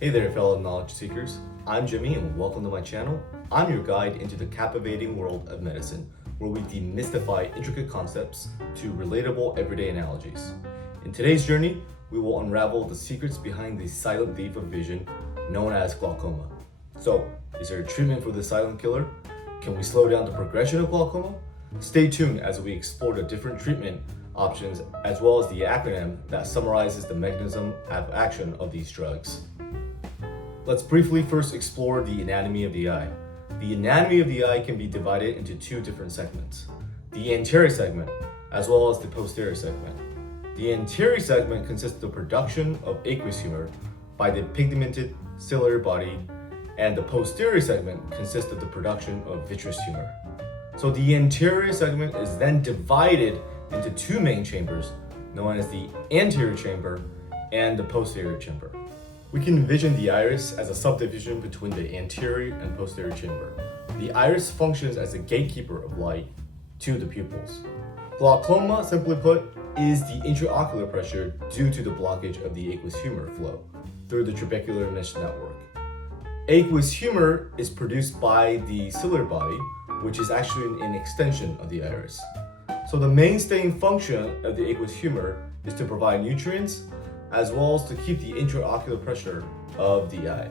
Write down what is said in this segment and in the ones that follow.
Hey there, fellow knowledge seekers. I'm Jimmy and welcome to my channel. I'm your guide into the captivating world of medicine, where we demystify intricate concepts to relatable everyday analogies. In today's journey, we will unravel the secrets behind the silent thief of vision known as glaucoma. So, is there a treatment for this silent killer? Can we slow down the progression of glaucoma? Stay tuned as we explore the different treatment options as well as the acronym that summarizes the mechanism of action of these drugs. Let's briefly first explore the anatomy of the eye. The anatomy of the eye can be divided into two different segments, the anterior segment as well as the posterior segment. The anterior segment consists of the production of aqueous humor by the pigmented ciliary body, and the posterior segment consists of the production of vitreous humor. So the anterior segment is then divided into two main chambers, known as the anterior chamber and the posterior chamber. We can envision the iris as a subdivision between the anterior and posterior chamber. The iris functions as a gatekeeper of light to the pupils. Glaucoma, simply put, is the intraocular pressure due to the blockage of the aqueous humor flow through the trabecular mesh network. Aqueous humor is produced by the ciliary body, which is actually an extension of the iris. So the mainstaying function of the aqueous humor is to provide nutrients as well as to keep the intraocular pressure of the eye.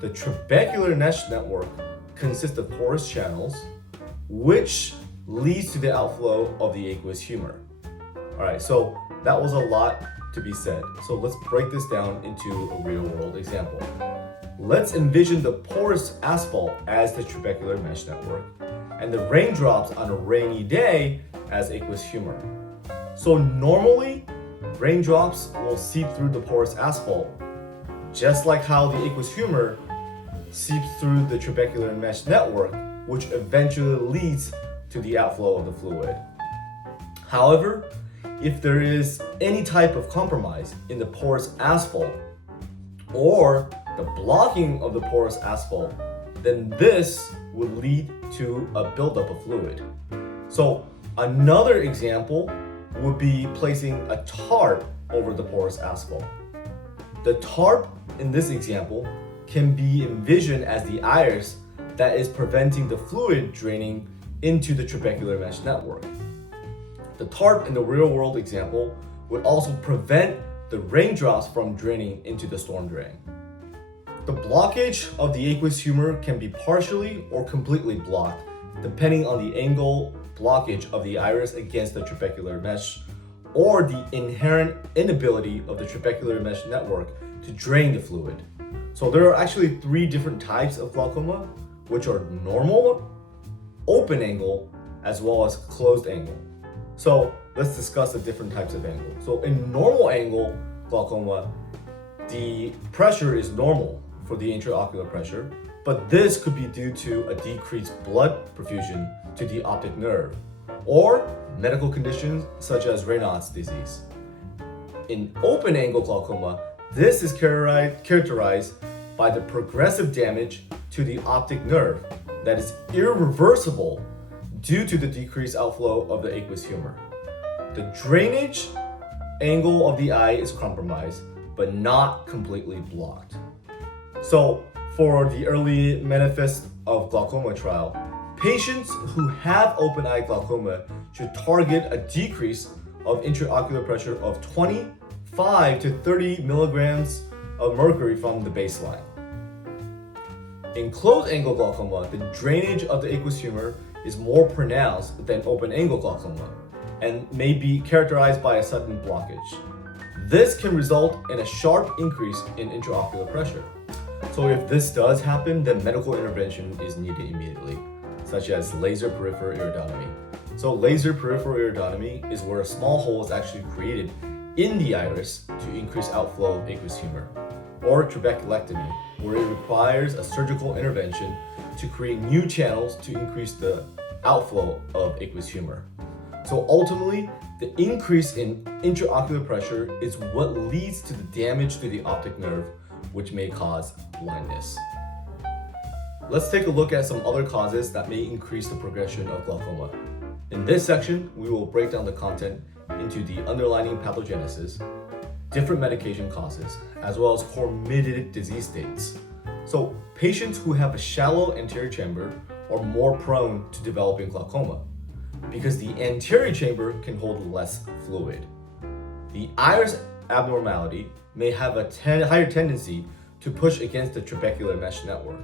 The trabecular mesh network consists of porous channels, which leads to the outflow of the aqueous humor. Alright, so that was a lot to be said. So let's break this down into a real-world example. Let's envision the porous asphalt as the trabecular mesh network, and the raindrops on a rainy day as aqueous humor. So normally, raindrops will seep through the porous asphalt, just like how the aqueous humor seeps through the trabecular mesh network, which eventually leads to the outflow of the fluid. However, if there is any type of compromise in the porous asphalt or the blocking of the porous asphalt, then this would lead to a buildup of fluid. So another example would be placing a tarp over the porous asphalt. The tarp in this example can be envisioned as the iris that is preventing the fluid draining into the trabecular mesh network. The tarp in the real-world example would also prevent the raindrops from draining into the storm drain. The blockage of the aqueous humor can be partially or completely blocked, depending on the angle blockage of the iris against the trabecular mesh or the inherent inability of the trabecular mesh network to drain the fluid. So there are actually three different types of glaucoma, which are normal, open angle, as well as closed angle. So let's discuss the different types of angle. So in normal angle glaucoma, the pressure is normal for the intraocular pressure, but this could be due to a decreased blood perfusion to the optic nerve or medical conditions such as Raynaud's disease. In open angle glaucoma, this is characterized by the progressive damage to the optic nerve that is irreversible due to the decreased outflow of the aqueous humor. The drainage angle of the eye is compromised, but not completely blocked. So, for the early manifest of glaucoma trial, patients who have open eye glaucoma should target a decrease of intraocular pressure of 25 to 30 milligrams of mercury from the baseline. In closed angle glaucoma, the drainage of the aqueous humor is more pronounced than open angle glaucoma and may be characterized by a sudden blockage. This can result in a sharp increase in intraocular pressure. So if this does happen, then medical intervention is needed immediately, such as laser peripheral iridotomy. So laser peripheral iridotomy is where a small hole is actually created in the iris to increase outflow of aqueous humor, or trabeculectomy, where it requires a surgical intervention to create new channels to increase the outflow of aqueous humor. So ultimately, the increase in intraocular pressure is what leads to the damage to the optic nerve, which may cause blindness. Let's take a look at some other causes that may increase the progression of glaucoma. In this section, we will break down the content into the underlying pathogenesis, different medication causes, as well as comorbid disease states. So patients who have a shallow anterior chamber are more prone to developing glaucoma because the anterior chamber can hold less fluid. The iris abnormality may have a higher tendency to push against the trabecular mesh network.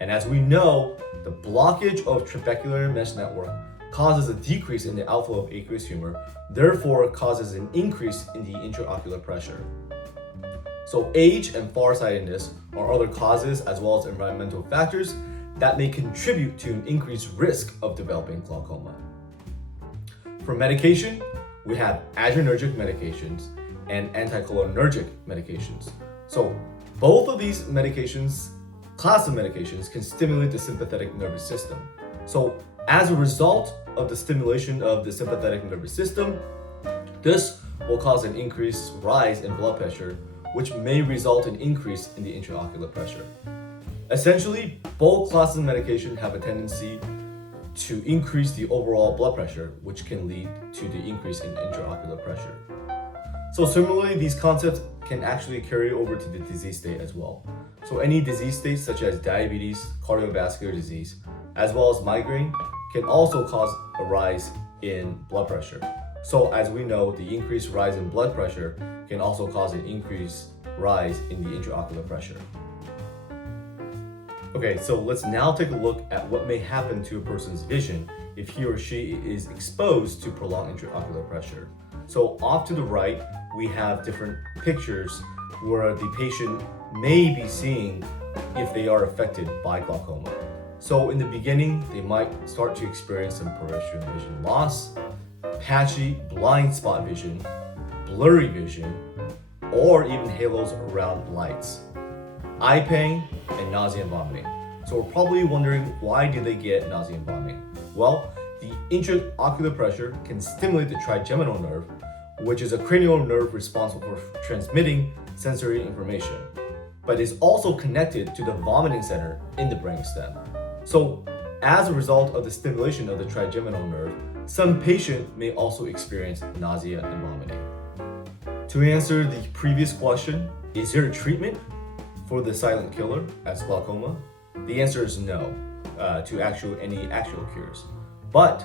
And as we know, the blockage of trabecular mesh network causes a decrease in the outflow of aqueous humor, therefore causes an increase in the intraocular pressure. So age and farsightedness are other causes as well as environmental factors that may contribute to an increased risk of developing glaucoma. For medication, we have adrenergic medications and anticholinergic medications. So both of these class of medications can stimulate the sympathetic nervous system. So as a result of the stimulation of the sympathetic nervous system, this will cause an increased rise in blood pressure, which may result in increase in the intraocular pressure. Essentially, both classes of medication have a tendency to increase the overall blood pressure, which can lead to the increase in intraocular pressure. So similarly, these concepts can actually carry over to the disease state as well. So any disease states such as diabetes, cardiovascular disease, as well as migraine can also cause a rise in blood pressure. So as we know, the increased rise in blood pressure can also cause an increased rise in the intraocular pressure. Okay, so let's now take a look at what may happen to a person's vision if he or she is exposed to prolonged intraocular pressure. So off to the right, we have different pictures where the patient may be seeing if they are affected by glaucoma. So in the beginning, they might start to experience some peripheral vision loss, patchy blind spot vision, blurry vision, or even halos around lights, eye pain, and nausea and vomiting. So we're probably wondering, why do they get nausea and vomiting? Well, the intraocular pressure can stimulate the trigeminal nerve, which is a cranial nerve responsible for transmitting sensory information, but is also connected to the vomiting center in the brainstem. So as a result of the stimulation of the trigeminal nerve, some patient may also experience nausea and vomiting. To answer the previous question, is there a treatment for the silent killer as glaucoma? The answer is no, to any actual cures. But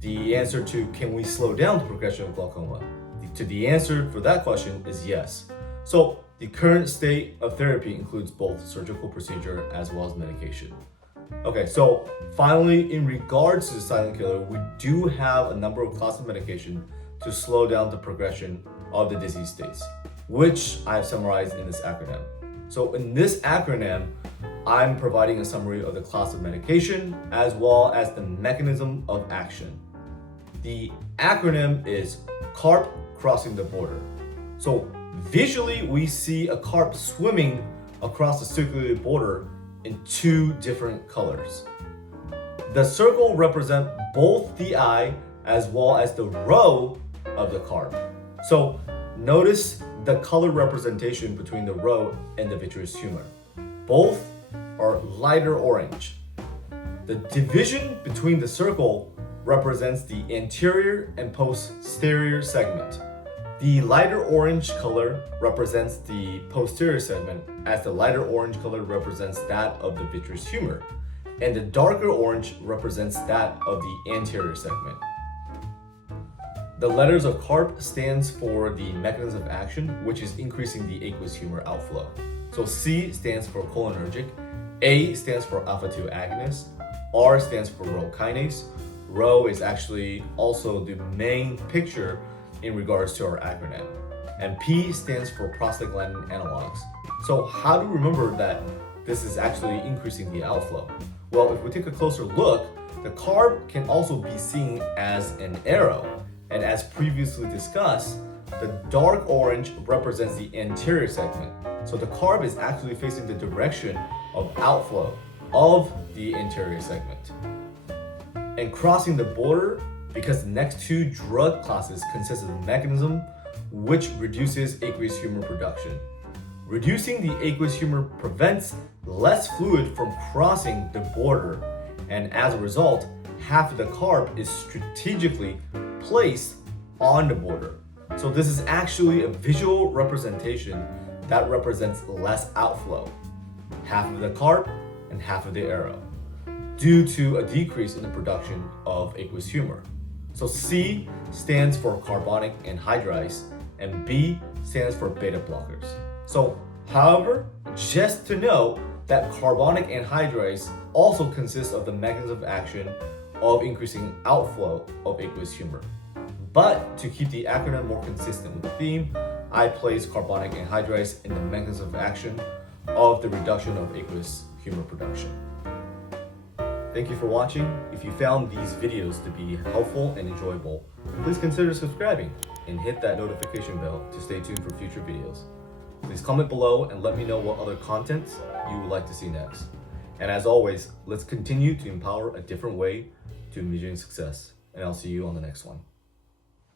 the answer to can we slow down the progression of glaucoma? The answer for that question is yes. So the current state of therapy includes both surgical procedure as well as medication. Okay, so finally, in regards to the silent killer, we do have a number of classes of medication to slow down the progression of the disease states, which I have summarized in this acronym. So in this acronym, I'm providing a summary of the class of medication as well as the mechanism of action. The acronym is CARP crossing the border. So visually, we see a carp swimming across the circulated border in two different colors. The circle represents both the eye as well as the row of the carp. So notice the color representation between the row and the vitreous humor. Both are lighter orange. The division between the circle represents the anterior and posterior segment. The lighter orange color represents the posterior segment, as the lighter orange color represents that of the vitreous humor, and the darker orange represents that of the anterior segment. The letters of CARP stands for the mechanism of action, which is increasing the aqueous humor outflow. So C stands for cholinergic, A stands for alpha-2 agonist, R stands for rho kinase. Rho is actually also the main picture in regards to our acronym. And P stands for prostaglandin analogs. So how to remember that this is actually increasing the outflow? Well, if we take a closer look, the CARP can also be seen as an arrow. And as previously discussed, the dark orange represents the anterior segment. So the CARP is actually facing the direction of outflow of the anterior segment. And crossing the border, because the next two drug classes consist of a mechanism which reduces aqueous humor production. Reducing the aqueous humor prevents less fluid from crossing the border, and as a result, half of the CARP is strategically placed on the border. So this is actually a visual representation that represents less outflow, half of the carp and half of the arrow, due to a decrease in the production of aqueous humor. So C stands for carbonic anhydride and B stands for beta blockers. So, however, just to know that carbonic anhydride also consists of the mechanism of action of increasing outflow of aqueous humor. But to keep the acronym more consistent with the theme, I place carbonic anhydride in the mechanism of action of the reduction of aqueous humor production. Thank you for watching. If you found these videos to be helpful and enjoyable, please consider subscribing and hit that notification bell to stay tuned for future videos. Please comment below and let me know what other content you would like to see next. And as always, let's continue to empower a different way to envisioning success. And I'll see you on the next one.